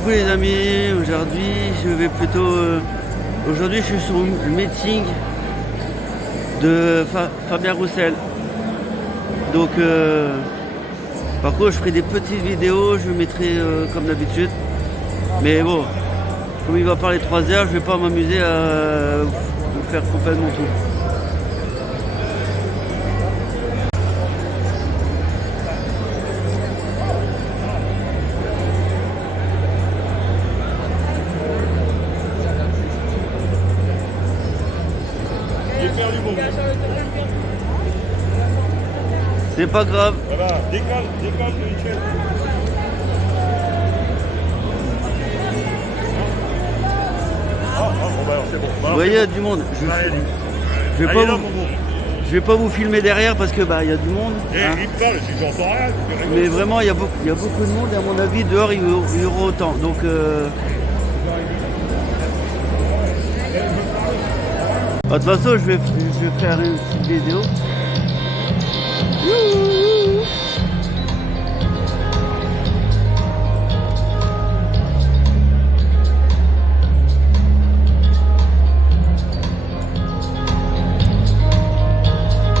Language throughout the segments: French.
coucou les amis, aujourd'hui je vais plutôt... aujourd'hui je suis sur le meeting de Fabien Roussel. Donc par contre je ferai des petites vidéos, je mettrai comme d'habitude. Mais bon, comme il va parler 3 heures, je vais pas m'amuser à vous faire complètement tout. C'est pas grave. Voilà, décale, Michel. Bon, bah alors c'est bon. Vous voyez, il y a du monde. Je vais pas vous filmer derrière parce que il y a du monde. Hein. Il me parle, si j'entends rien. Mais vraiment, il y a beaucoup de monde et à mon avis, dehors, il y aura autant. Donc, de toute façon, je vais faire une petite vidéo.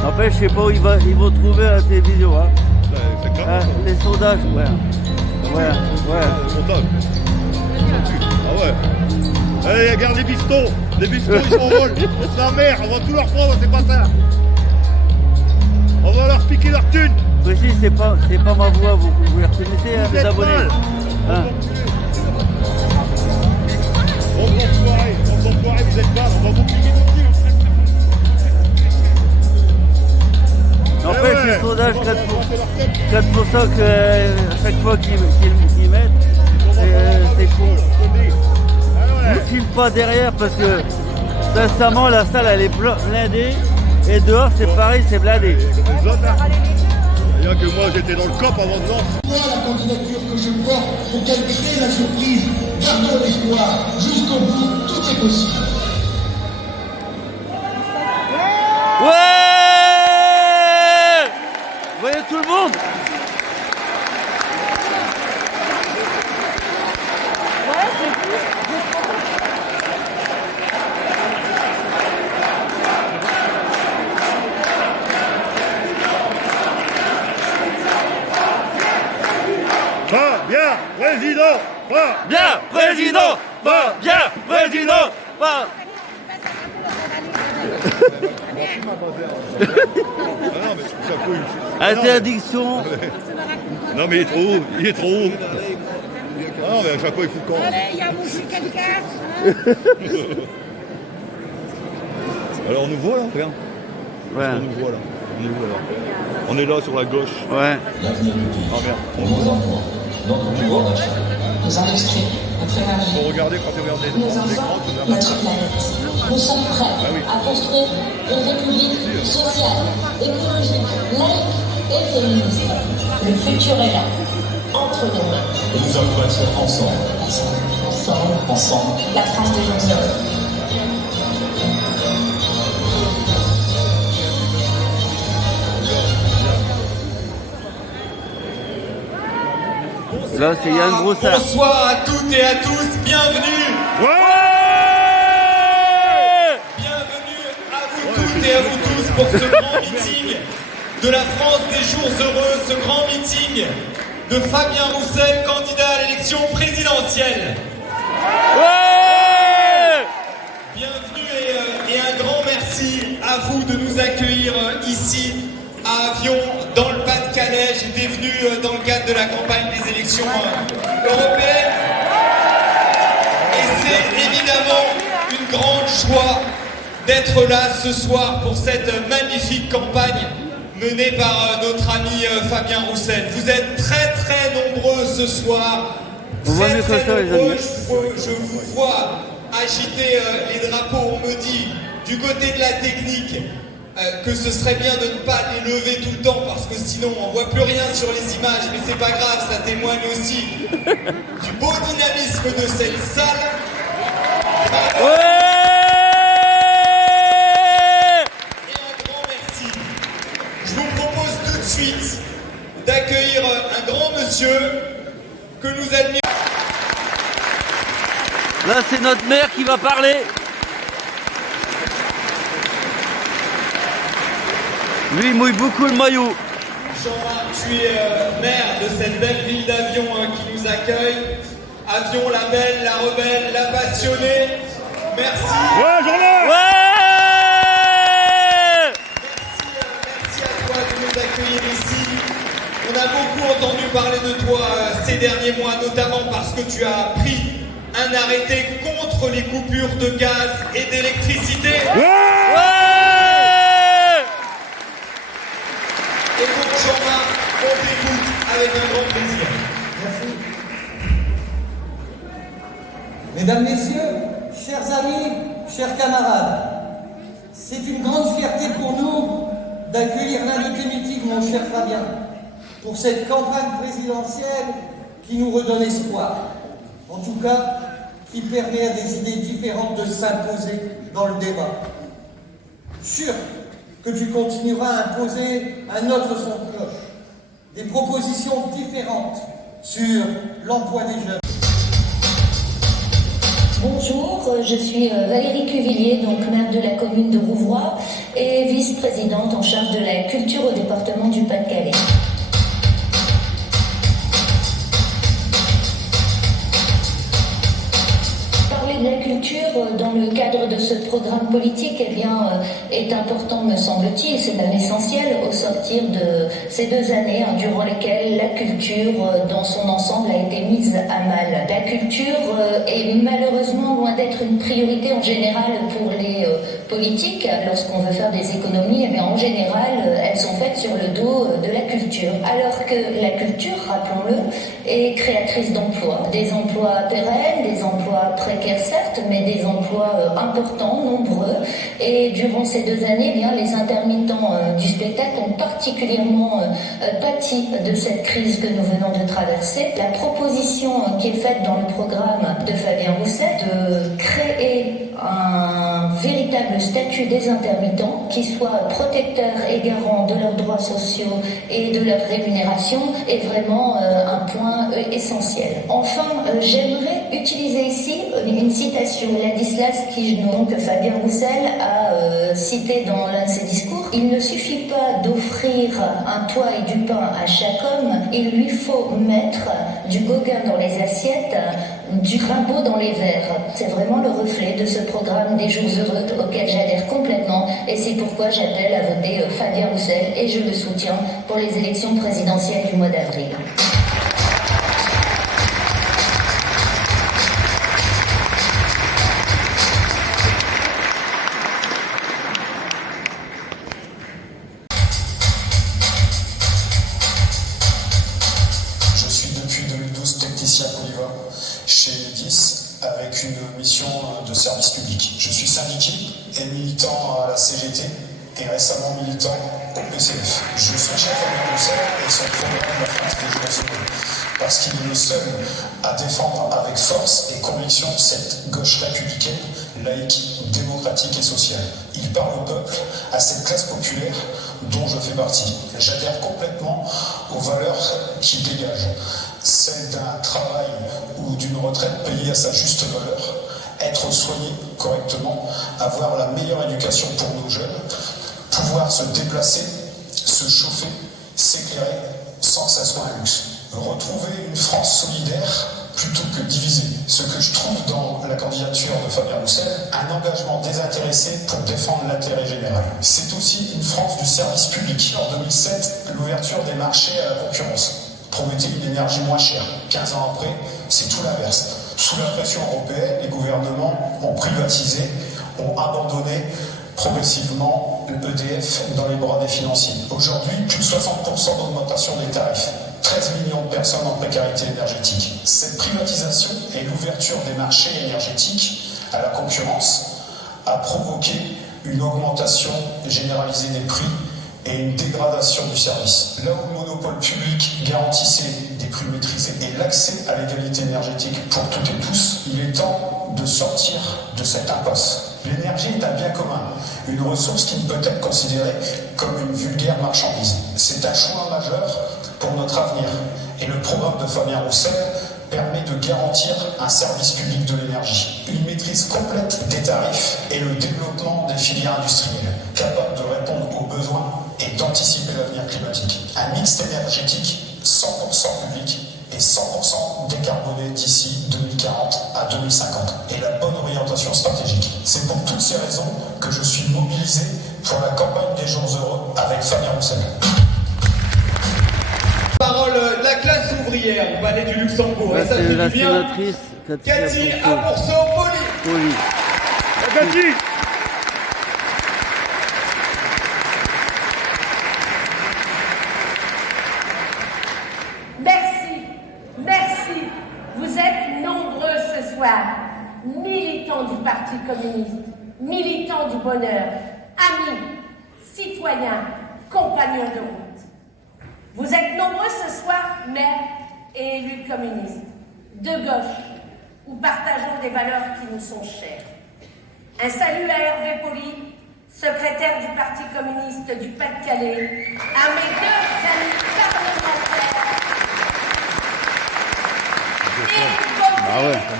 Après, je sais pas où ils vont trouver à la télévision. Hein. Les sondages, ouais. Sondage. Ah ouais. Allez, regarde les bistons. Les bistons, ils s'envolent. Sa mère, on va tout leur prendre, c'est pas ça. On va leur piquer leur thune. Précis, c'est pas ma voix, vous les reconnaissez, hein, les abonnés. Hein. On va vous êtes pas, on va vous piquer nos thunes. En fait, c'est le sondage 4% que à chaque fois qu'ils mettent, c'est con. Ne filme pas derrière parce que sincèrement la salle elle est blindée et dehors c'est pareil, c'est blindé. Il n'y a que moi j'étais dans le COP avant de lancer. La candidature que je porte pour qu'elle crée la surprise, gardons l'espoir, jusqu'au bout, tout est possible. Ouais! Vous voyez tout le monde? Bien, président! Bien, président! Bien, président! Interdiction! Non mais il est trop haut. Ah non mais à chaque fois il fout le camp. Allez, il y a mon chou quelqu'un. Alors on nous voit là, regarde. Ouais. On nous voit là. On est là sur la gauche. Ouais. L'avenir du pays, Ah merde. nos emplois, notre pouvoir d'achat, nos industries, notre énergie, Faut regarder quand tu regardes nos l'écran, enfants, tu notre planète. Nous sommes prêts à construire une république sociale, écologique, laïque et féministe. Le futur est là, entre nos mains. Et nous allons bâtir ensemble, la France des gens heureux. Là c'est Yann Brossard. Bonsoir à toutes et à tous, bienvenue. Bienvenue à vous toutes et à vous tous pour ce grand meeting de la France des jours heureux, ce grand meeting de Fabien Roussel, candidat à l'élection présidentielle. Bienvenue et un grand merci à vous de nous accueillir ici à Avion, dans le Pas-de-Calais. J'étais venu dans le cadre de la campagne des élections européennes. Et c'est évidemment une grande joie d'être là ce soir pour cette magnifique campagne menée par notre ami Fabien Roussel. Vous êtes très très nombreux ce soir. Très nombreux. Je vous vois agiter les drapeaux. On me dit du côté de la technique que ce serait bien de ne pas les lever tout le temps parce que sinon on voit plus rien sur les images, mais c'est pas grave, ça témoigne aussi du beau dynamisme de cette salle. Et un grand merci. Je vous propose tout de suite d'accueillir un grand monsieur que nous admirons. Là, c'est notre maire qui va parler. Lui, il mouille beaucoup le maillot. Jean-Marc, tu es maire de cette belle ville d'Avion qui nous accueille. Avion, la belle, la rebelle, la passionnée. Merci. Ouais, Jean-Marc. Ouais. Merci à toi de nous accueillir ici. On a beaucoup entendu parler de toi ces derniers mois, notamment parce que tu as pris un arrêté contre les coupures de gaz et d'électricité. Ouais. Et donc Jean-Marc, on t'écoute avec un grand plaisir. Merci. Mesdames, Messieurs, chers amis, chers camarades, c'est une grande fierté pour nous d'accueillir l'invité mythique, mon cher Fabien, pour cette campagne présidentielle qui nous redonne espoir. En tout cas, qui permet à des idées différentes de s'imposer dans le débat. Sûr que tu continueras à imposer un autre son de cloche, des propositions différentes sur l'emploi des jeunes. Bonjour, je suis Valérie Cuvillier, donc maire de la commune de Rouvroy et vice-présidente en charge de la culture au département du Pas-de-Calais. La culture, dans le cadre de ce programme politique, eh bien, est important, me semble-t-il, c'est même essentiel au sortir de ces 2 années durant lesquelles la culture, dans son ensemble, a été mise à mal. La culture est malheureusement loin d'être une priorité en général pour les politiques. Lorsqu'on veut faire des économies, eh bien, en général, elles sont faites sur le dos de la culture. Alors que la culture, rappelons-le, est créatrice d'emplois. Des emplois pérennes, des emplois précaires, certes, mais des emplois importants, nombreux. Et durant ces 2 années, eh bien, les intermittents du spectacle ont particulièrement pâti de cette crise que nous venons de traverser. La proposition qui est faite dans le programme de Fabien Roussel de créer un véritable statut des intermittents qui soit protecteur et garant de leurs droits sociaux et de leur rémunération est vraiment un point essentiel. Enfin, j'aimerais utiliser ici une citation, Ladislas Kijno, que Fabien Roussel a cité dans l'un de ses discours. Il ne suffit pas d'offrir un toit et du pain à chaque homme, il lui faut mettre du Gauguin dans les assiettes, du Rimbaud dans les verres. C'est vraiment le reflet de ce programme des Jours Heureux auquel j'adhère complètement et c'est pourquoi j'appelle à voter Fabien Roussel et je le soutiens pour les élections présidentielles du mois d'avril. Chez Edis avec une mission de service public. Je suis syndiqué et militant à la CGT et récemment militant au PCF. Je soutiens Fabien Roussel et son programme de la France des Jours Heureux parce qu'il est le seul à défendre avec force et conviction cette gauche républicaine, laïque, démocratique et sociale. Il parle au peuple, à cette classe populaire dont je fais partie. J'adhère complètement aux valeurs qu'il dégage. Celle d'un travail ou d'une retraite payée à sa juste valeur, être soigné correctement, avoir la meilleure éducation pour nos jeunes, pouvoir se déplacer, se chauffer, s'éclairer sans que ça soit un luxe. Retrouver une France solidaire plutôt que divisée. Ce que je trouve dans la candidature de Fabien Roussel, un engagement désintéressé pour défendre l'intérêt général. C'est aussi une France du service public. En 2007, l'ouverture des marchés à la concurrence promettait une énergie moins chère. 15 ans après, c'est tout l'inverse. Sous la pression européenne, les gouvernements ont privatisé, ont abandonné progressivement l'EDF dans les bras des financiers. Aujourd'hui, plus de 60% d'augmentation des tarifs. 13 millions de personnes en précarité énergétique. Cette privatisation et l'ouverture des marchés énergétiques à la concurrence a provoqué une augmentation généralisée des prix et une dégradation du service. Là où le monopole public garantissait des prix maîtrisés et l'accès à l'égalité énergétique pour toutes et tous, il est temps de sortir de cette impasse. L'énergie est un bien commun, une ressource qui ne peut être considérée comme une vulgaire marchandise. C'est un choix majeur pour notre avenir. Et le programme de Fabien Roussel permet de garantir un service public de l'énergie, une maîtrise complète des tarifs et le développement des filières industrielles, capables de répondre aux besoins et d'anticiper l'avenir climatique. Un mix énergétique 100% public et 100% décarboné d'ici 2040 à 2050. Et la bonne orientation stratégique. C'est pour toutes ces raisons que je suis mobilisé pour la campagne des Jours Heureux avec Fabien Roussel. Parole de la classe ouvrière au Palais du Luxembourg. Là, Et ça c'est fait la du bien. sénatrice Cathy Apourceau-Poly. Poly. Cathy. Merci, merci. Vous êtes nombreux ce soir, militants du Parti communiste, militants du bonheur, amis, citoyens, compagnons de route. Vous êtes nombreux ce soir, maires et élus communistes, de gauche ou partageant des valeurs qui nous sont chères. Un salut à Hervé Poly, secrétaire du Parti communiste du Pas-de-Calais, à mes deux amis parlementaires,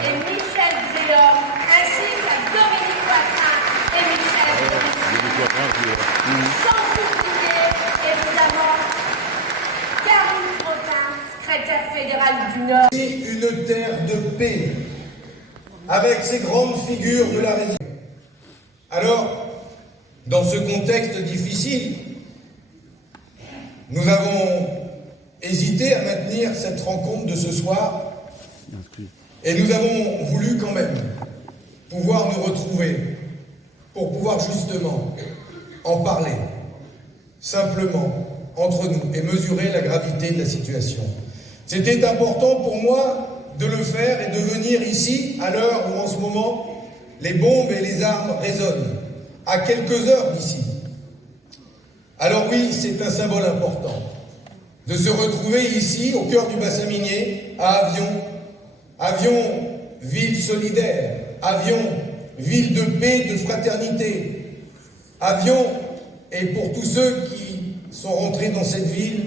et Michel Zéor, ainsi qu'à Dominique Poitrin et Michel Zéor. Sans oublier, évidemment, Karine Trottin, secrétaire fédérale du Nord. Une terre de paix, avec ces grandes figures de la résistance. Alors, dans ce contexte difficile, nous avons hésité à maintenir cette rencontre de ce soir, et nous avons voulu quand même pouvoir nous retrouver pour pouvoir justement en parler, simplement, entre nous, et mesurer la gravité de la situation. C'était important pour moi de le faire et de venir ici, à l'heure où en ce moment, les bombes et les armes résonnent, à quelques heures d'ici. Alors oui, c'est un symbole important, de se retrouver ici, au cœur du bassin minier, à Avion. Avion, ville solidaire. Avion, ville de paix, de fraternité. Avion, et pour tous ceux qui sont rentrés dans cette ville,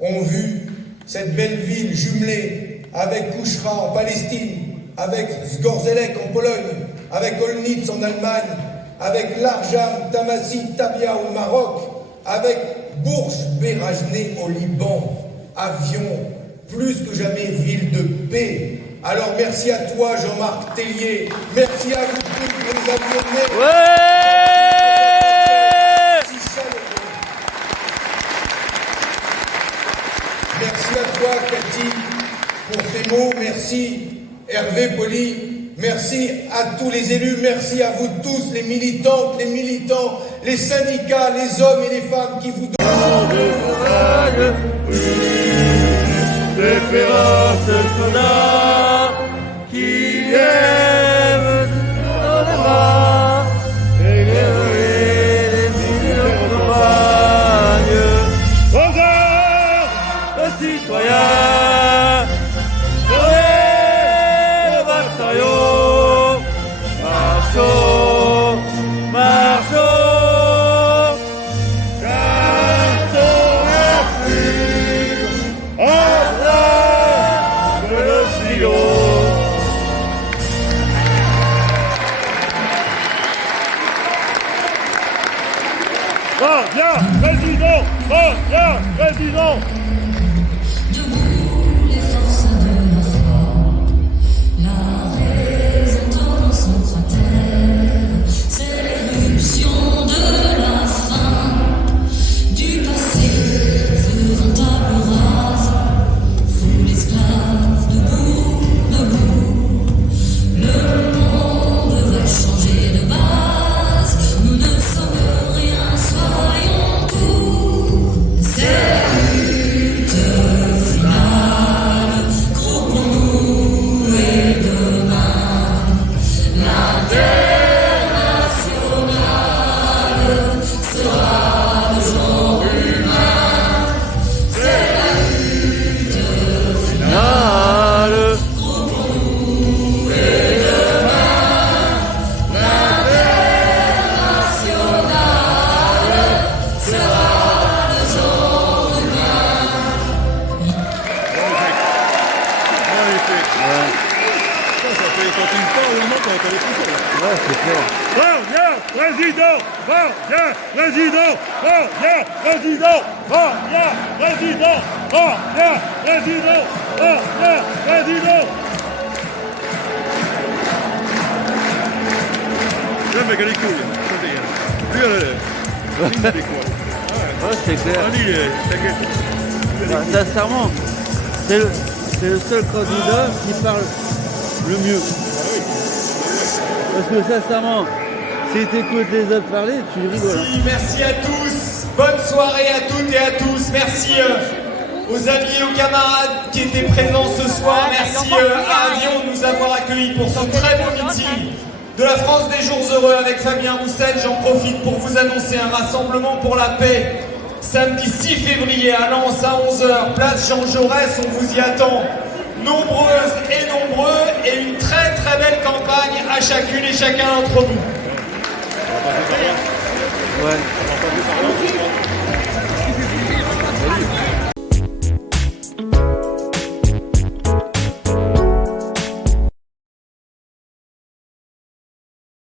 ont vu cette belle ville jumelée avec Kouchra en Palestine, avec Zgorzelec en Pologne, avec Olnitz en Allemagne, avec Larjam, Tamassi, Tabia au Maroc, avec Bourges, Berajné au Liban. Avion, plus que jamais ville de paix. Alors merci à toi Jean-Marc Tellier, merci à vous tous pour les avions. Ouais. Merci à toi Cathy pour tes mots, merci Hervé Poly, merci à tous les élus, merci à vous tous les militantes, les militants, les syndicats, les hommes et les femmes qui vous donnent. Les féroces soldats qui aiment dans les bras et les mille campagnes. Bonjour. Les citoyens, les bataillons, marchons, marchons. Viens, président. Viens, président. Debout les forces de la foi, la raison dans son cratère, c'est l'éruption de la fin, du passé faisant table rase, sous l'esclave debout, debout, le monde va changer de base, nous ne sommes rien, soyons Ça fait quand tu parles, au moment quand t'as les coups. Ouais, c'est clair. Bon, bien, président! Bon, bien, président! Bon, bien, président! Bon, bien, président! Bon, bien, président! Bon, bien, président! Là, mec, elle est cool. Lui, elle est cool. Ouais, c'est clair. Allez, t'inquiète. Sincèrement, c'est le seul candidat qui parle le mieux. Parce que sincèrement, si tu écoutes les autres parler, tu rigoles. Merci à tous. Bonne soirée à toutes et à tous. Merci aux amis et aux camarades qui étaient présents ce soir. Merci à Avion de nous avoir accueillis pour ce très beau meeting de la France des Jours Heureux avec Fabien Roussel. J'en profite pour vous annoncer un rassemblement pour la paix samedi 6 février à Lens à 11h, place Jean Jaurès. On vous y attend nombreuses et nombreux et une très très belle campagne à chacune et chacun d'entre vous. Ouais.